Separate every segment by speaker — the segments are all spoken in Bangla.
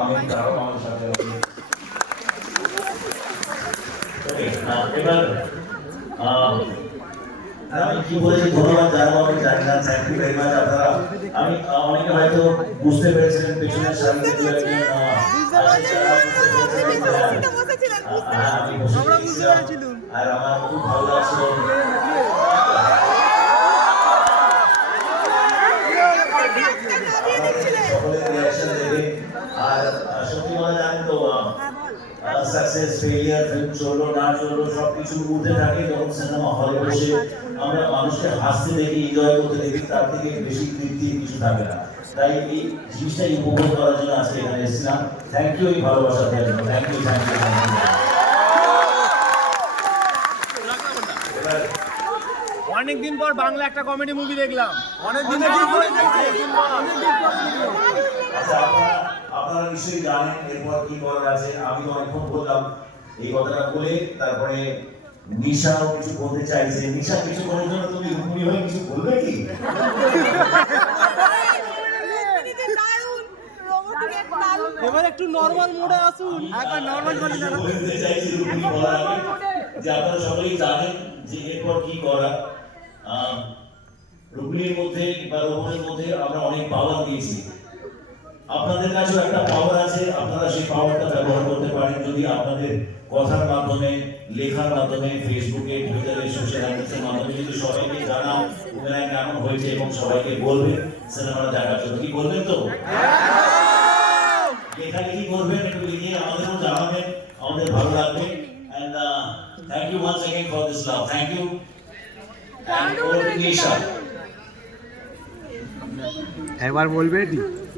Speaker 1: আমি তারাও সাথে এবার কি বলেছি ধন্যবাদ জানাব আমি জানি না থ্যাংক ইউ ভেরি মাচ আপনারা আমি অনেকে হয়তো বুঝতে পেরেছিলেন পেছনের সামনে দু একজন। আর আমার খুব ভালো লাগছিল সকলের রিয়াকশন দেখে আর সত্যি কথা জানেন তো সাকসেস ফেলিয়ার ফিল্ম চলল না চলল সব কিছু উঠে থাকে যখন সিনেমা হলে বসে আমরা মানুষকে হাসতে দেখি এনজয় করতে দেখি তার থেকে বেশি তৃপ্তি কিছু থাকে না। তাই এই জিনিসটাই উপভোগ করার জন্য আজকে এখানে এসেছিলাম। থ্যাংক ইউ এই ভালোবাসা দেওয়ার জন্য। থ্যাংক ইউ থ্যাংক ইউ
Speaker 2: অনেকদিন পর বাংলা একটা কমেডি মুভি দেখলাম। অনেকদিন
Speaker 1: আচ্ছা আপনারা আপনারা নিশ্চয়ই জানেন এরপর কি করার আছে। আমি তো অনেকক্ষণ বললাম এই কথাটা বলে তারপরে নিশাও কিছু বলতে চাইছে। নিশা কিছু করার জন্য তুমি রুকুনি হয়ে কিছু বলবে কি?
Speaker 2: এবার একটু নর্মাল মোডে আসুন। একবার নর্মাল মোডে
Speaker 1: বলতে চাইছি রুকুনি বলার যে আপনারা সকলেই জানেন যে এরপর কি করা। আহ, রুকুনির মধ্যে বা রোহনের মধ্যে আমরা অনেক পাওয়ার দিয়েছি। আপনাদের কাছেও একটা পাওয়ার আছে, আপনারা সেই পাওয়ারটা ব্যবহার করতে পারেন যদি আপনাদের কথার মাধ্যমে, লেখার মাধ্যমে ফেসবুকে টুইটারে সোশ্যাল মিডিয়ার মাধ্যমে যদি সবাইকে জানান অভিনয় কেমন হয়েছে এবং সবাইকে বলবেন, সিনেমাটা দেখার জন্য। কি বলবেন তো? লেখালেখি করবেন, একটু লিখে আমাদেরও জানাবেন, আমাদের ভালো লাগবে। And thank you once again for this love thank you
Speaker 2: একবার বলবে দি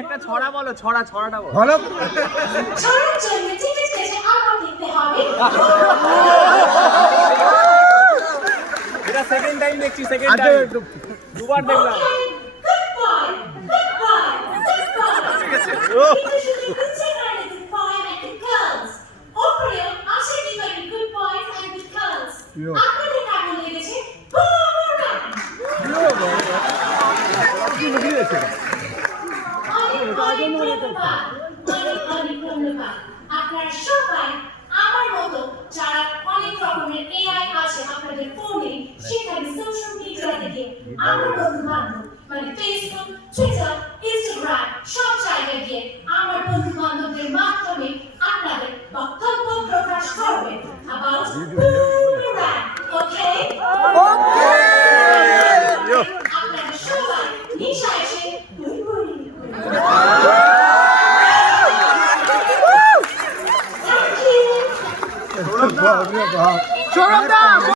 Speaker 2: একটা ছড়া বলো ছড়া ছড়াটা বলো।
Speaker 3: ছড়ার জন্য টিকিট কেটে আমার দেখতে হবে
Speaker 2: এটা সেকেন্ড টাইম দেখছি সেকেন্ড টাইম দুবার দেখলাম।
Speaker 3: Good আপনারা সবাই আমার মতো যারা অনেক রকমের এআই আছে আপনাদের ফোনে সেখানে সোশ্যাল মিডিয়া থেকে আমার বন্ধু বান্ধব মানে ফেসবুক টুইটার ইনস্টাগ্রাম সব জায়গায় গিয়ে আমার বন্ধু 小
Speaker 2: 们这，